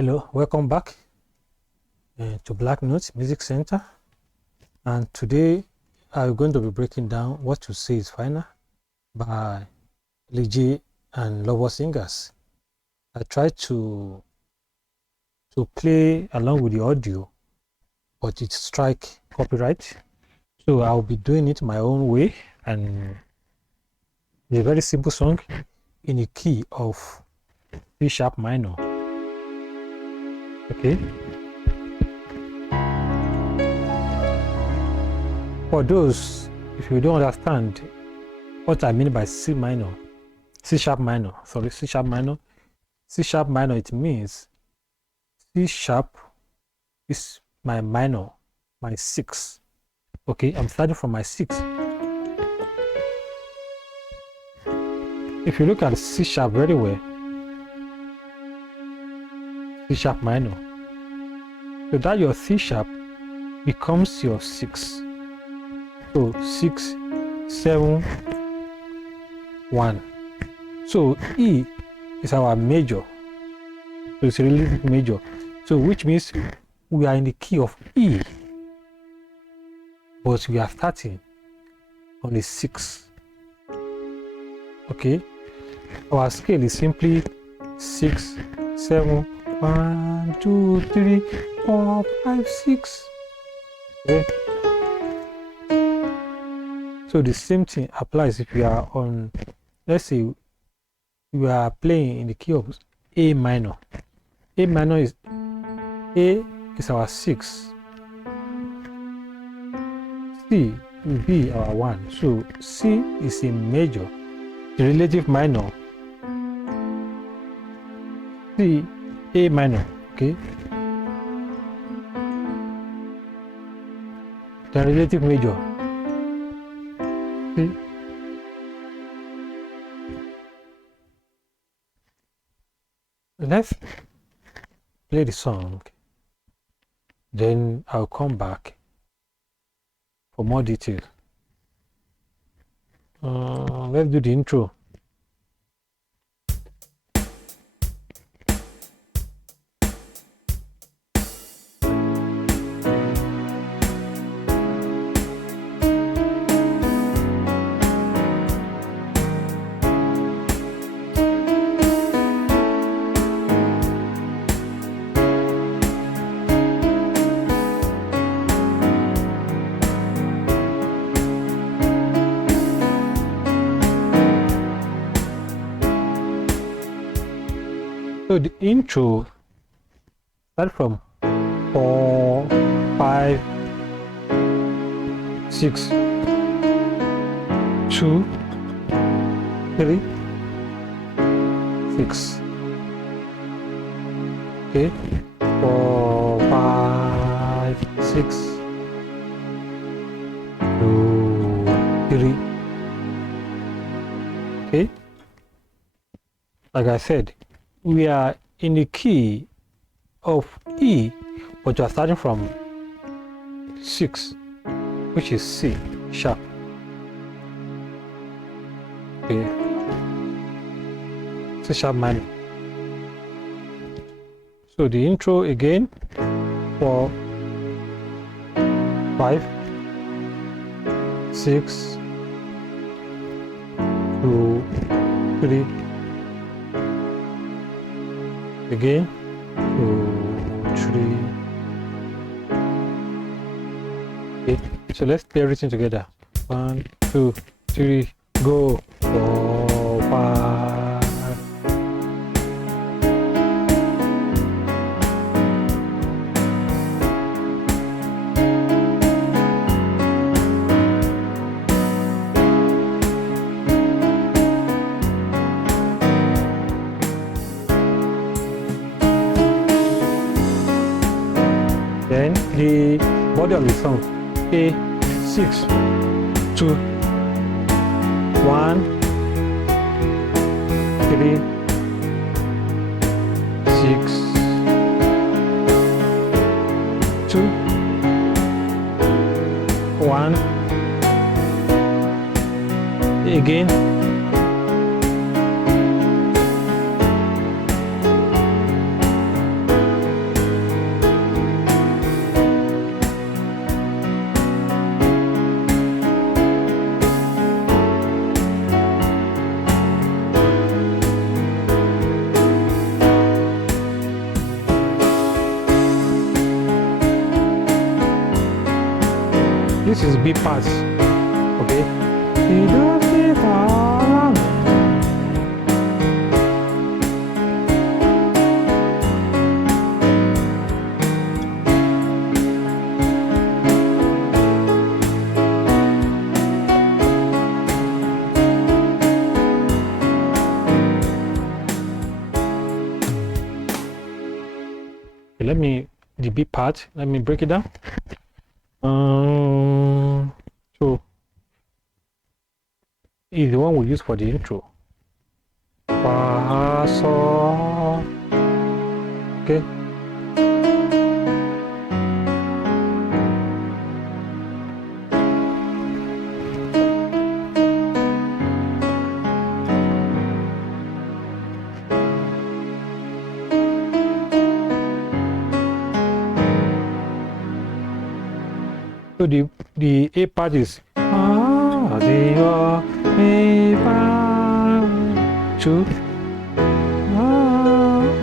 Hello, welcome back to Black Notes Music Center, and today I'm going to be breaking down What You Say Is Final by elij and LoveworldSingers. I tried to play along with the audio, but it strike copyright, so I'll be doing it my own way, and it's a very simple song in the key of C# minor. Okay, for those if you don't understand what I mean by C# minor, it means C# is my minor, my 6. Okay, I'm starting from my 6. If you look at C# very well, C# minor, so that your C# becomes your 6. So 6, 7, 1. So E is our major, so it's a relative major, so which means we are in the key of E, but we are starting on the 6. Okay, our scale is simply 6, 7, 1, 2, 3, 4, 5, 6. Okay, so the same thing applies if you are on, let's say you are playing in the key of A minor. A minor is our 6, C will be our 1, so C is a major, the relative minor, C, A minor. Okay, the relative major, C. Let's play the song, then I'll come back for more details. Let's do the intro. So the intro start from 4, 5, 6, 2, 3, 6. Okay, 4, 5, 6, 2, 3. Okay, like I said, we are in the key of E, but you are starting from 6, which is C#. Okay, C# minor. So the intro again, 4, 5, 6, 2, 3. Again, 2, 3. Okay, so let's play everything together. 1, 2, 3, go. 4, 5. Then the body of the song, A6, 2, 1, 3, 6, 2, 1, again, this is B part. Okay. Let me, the B part, let me break it down. So is the one we use for the intro. Fa, sol. Okay. So the A part is 2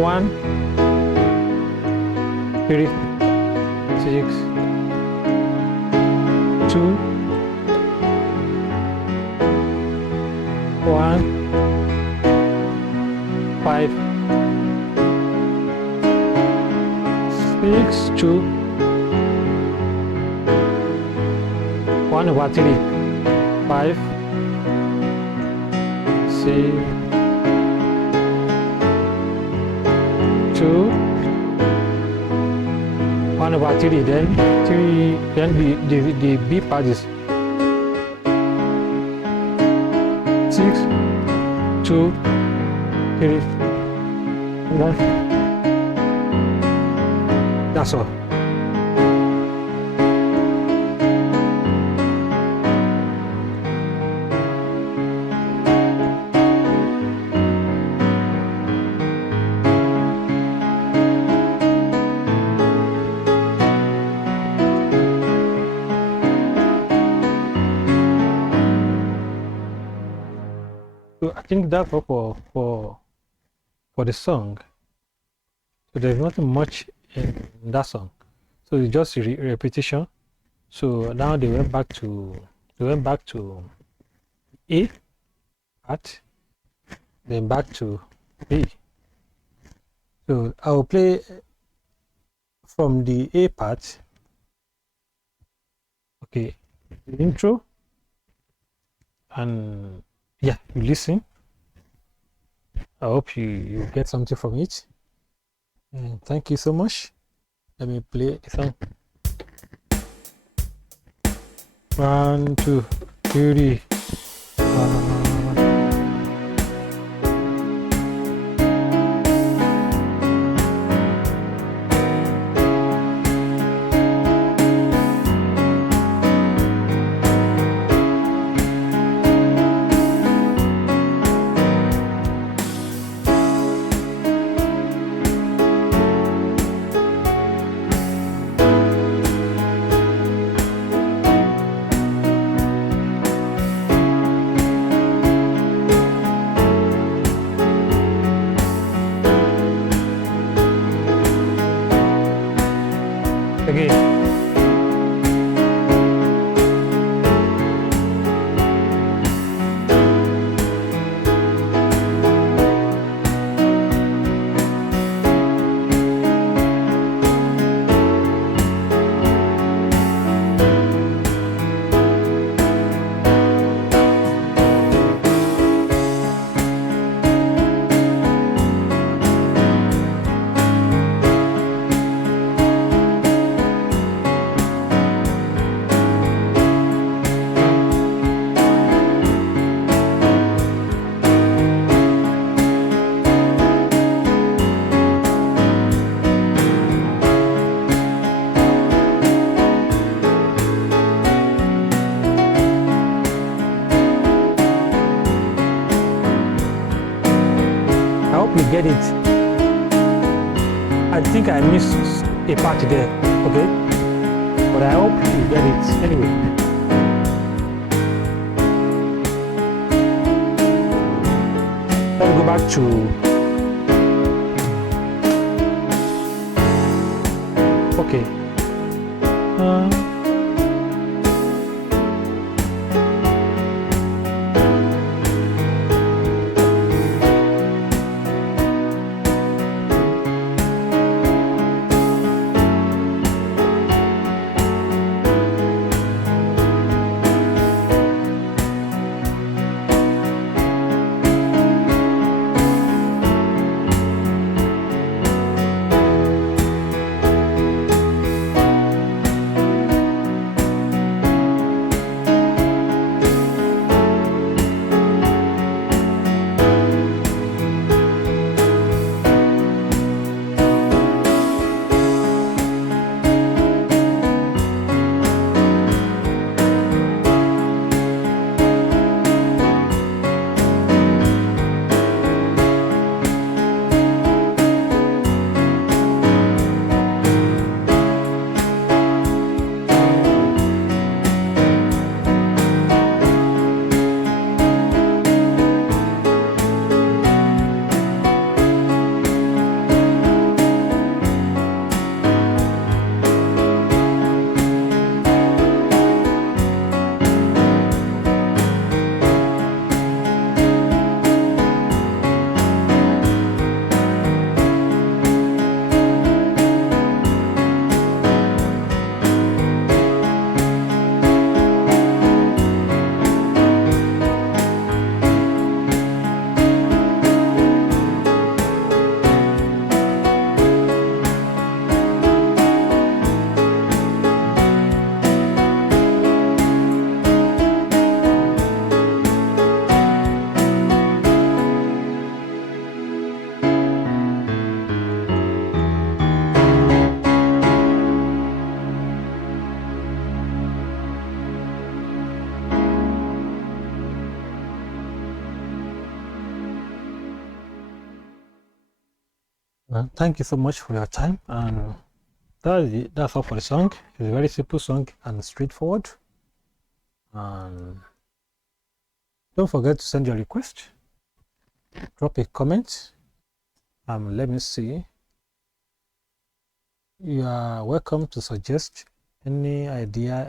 1 3 6 2 1 5 6 2 1 over 3 5 6 2 1 over 3, then 3, then the B part is 6 2 3. That's all. So I think that's all for the song. So there's nothing much in that song. So it's just repetition. So now they went back to A part, then back to B. So I will play from the A part. Okay, the intro, and yeah, you listen. I hope you get something from it. And thank you so much. Let me play the song. 1 2 3 again. You get it. I think I missed a part there, okay? But I hope you get it anyway. Let's go back to okay. Thank you so much for your time, and that's all for the song. It's a very simple song and straightforward. And don't forget to send your request. Drop a comment. Let me see. You are welcome to suggest any idea,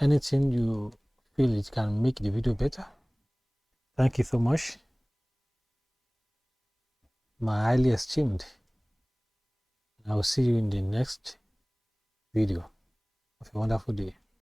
anything you feel it can make the video better. Thank you so much, my highly esteemed. I will see you in the next video. Have a wonderful day.